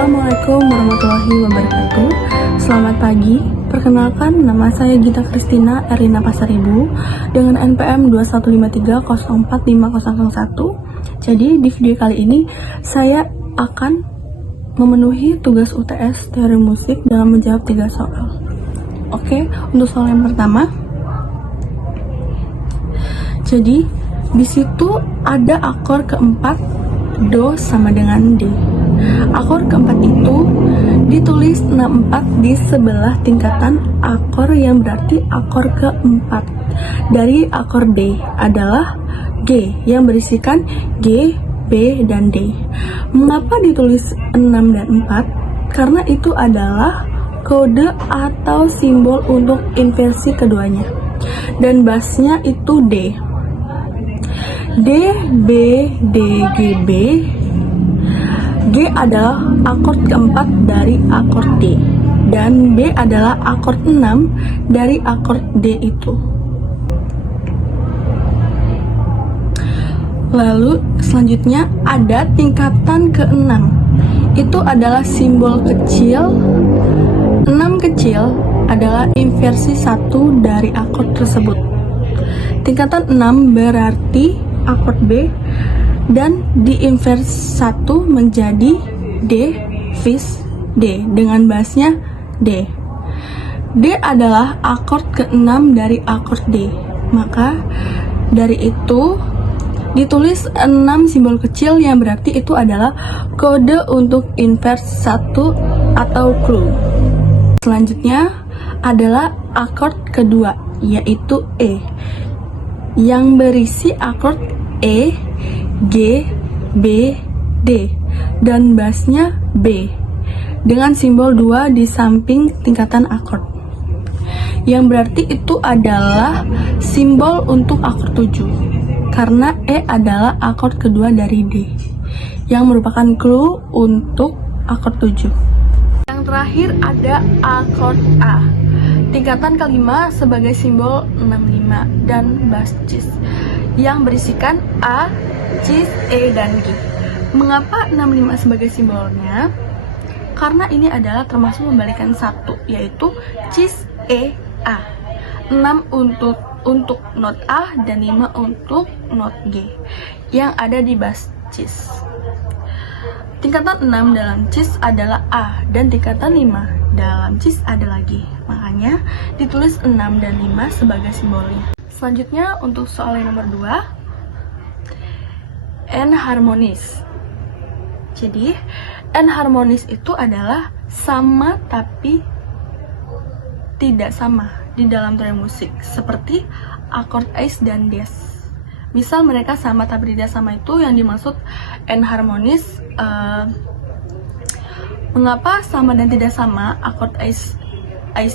Assalamualaikum warahmatullahi wabarakatuh. Selamat pagi. Perkenalkan, nama saya Gita Kristina Erina Pasaribu dengan NPM 215304501. Jadi di video kali ini saya akan memenuhi tugas UTS teori musik dalam menjawab 3 soal. Oke, untuk soal yang pertama. Jadi di situ ada akor keempat Do sama dengan D. Akor keempat itu ditulis 64 di sebelah tingkatan akor yang berarti akor keempat dari akor D adalah G yang berisikan G, B, dan D. Mengapa ditulis 6 dan 4? Karena itu adalah kode atau simbol untuk inversi keduanya. Dan bassnya itu D. D, B, D, G, B. G adalah akord keempat dari akord D, dan B adalah akord 6 dari akord D itu. Lalu selanjutnya ada tingkatan ke-6. Itu adalah simbol kecil. 6 kecil adalah inversi 1 dari akord tersebut. Tingkatan 6 berarti akord B, dan diinversi 1 menjadi D, vis D dengan bassnya D. D adalah akord ke-6 dari akord D. Maka dari itu ditulis 6 simbol kecil yang berarti itu adalah kode untuk inverse 1 atau clue. Selanjutnya adalah akord kedua, yaitu E, yang berisi akord E, G, B, D, dan bassnya B dengan simbol 2 di samping tingkatan akord, yang berarti itu adalah simbol untuk akord 7 karena E adalah akord kedua dari D yang merupakan clue untuk akord 7. Yang terakhir ada akord A, tingkatan kelima sebagai simbol 65 dan bass cis yang berisikan A, cis, E, dan G. Mengapa 65 sebagai simbolnya? Karena ini adalah termasuk membalikan 1, yaitu cis, E, A. 6 untuk not A dan 5 untuk not G yang ada di bass cis. Tingkatan 6 dalam cis adalah A, dan tingkatan 5 dalam cis ada lagi. Makanya ditulis 6 dan 5 sebagai simbolnya. Selanjutnya untuk soal yang nomor 2, enharmonis. Jadi enharmonis itu adalah sama tapi tidak sama di dalam teori musik, seperti akord Ais dan Des. Misal mereka sama tapi tidak sama, itu yang dimaksud enharmonis. Mengapa sama dan tidak sama akord Ais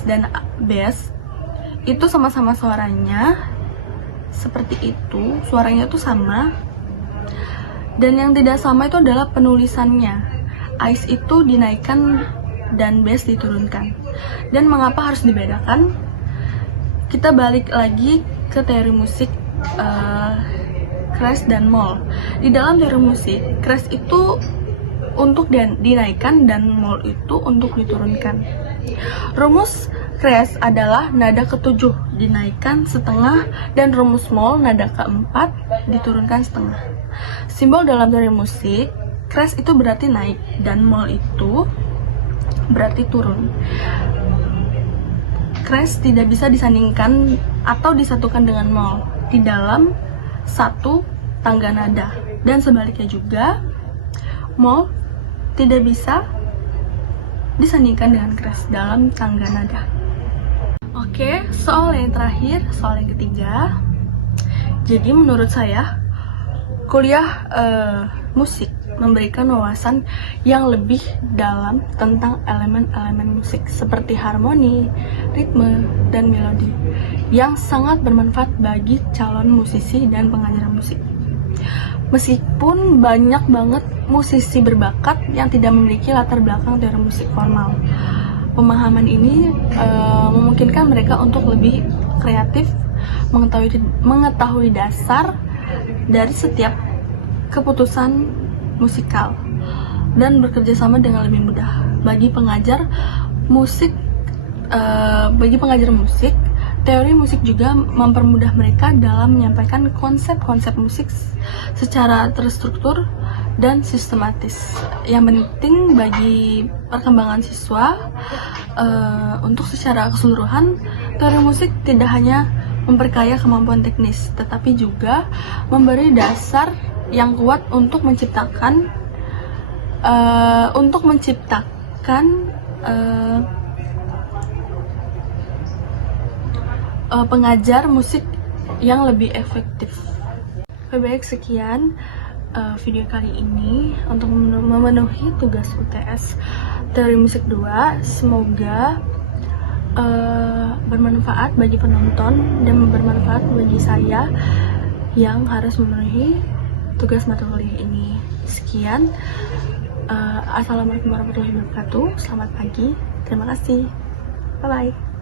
dan Bes? Itu sama-sama suaranya seperti itu, suaranya itu sama, dan yang tidak sama itu adalah penulisannya. Ais itu dinaikkan dan bass diturunkan. Dan mengapa harus dibedakan? Kita balik lagi ke teori musik crash dan moll. Di dalam teori musik, crash itu untuk dinaikkan dan moll itu untuk diturunkan. Rumus crash adalah nada ke-7 dinaikkan setengah, dan rumus moll nada ke-4 diturunkan setengah. Simbol dalam teori musik, crash itu berarti naik dan moll itu berarti turun. Crash tidak bisa disandingkan atau disatukan dengan moll di dalam satu tangga nada, dan sebaliknya juga moll tidak bisa disandingkan dengan crash dalam tangga nada. Oke, soal yang terakhir, soal yang ketiga. Jadi menurut saya kuliah musik memberikan wawasan yang lebih dalam tentang elemen-elemen musik seperti harmoni, ritme, dan melodi yang sangat bermanfaat bagi calon musisi dan pengajar musik. Meskipun banyak banget musisi berbakat yang tidak memiliki latar belakang teori musik formal, pemahaman ini memungkinkan mereka untuk lebih kreatif, mengetahui dasar dari setiap keputusan musikal. dan bekerja sama dengan lebih mudah. Bagi pengajar musik, teori musik juga mempermudah mereka dalam menyampaikan konsep-konsep musik secara terstruktur dan sistematis. Yang penting bagi perkembangan siswa, untuk secara keseluruhan, teori musik tidak hanya memperkaya kemampuan teknis, tetapi juga memberi dasar yang kuat untuk menciptakan pengajar musik yang lebih efektif. Baik, sekian video kali ini untuk memenuhi tugas UTS Teori Musik 2. Semoga bermanfaat bagi penonton dan bermanfaat bagi saya yang harus memenuhi tugas mata kuliah ini. Sekian, assalamualaikum warahmatullahi wabarakatuh. Selamat pagi, terima kasih, bye bye.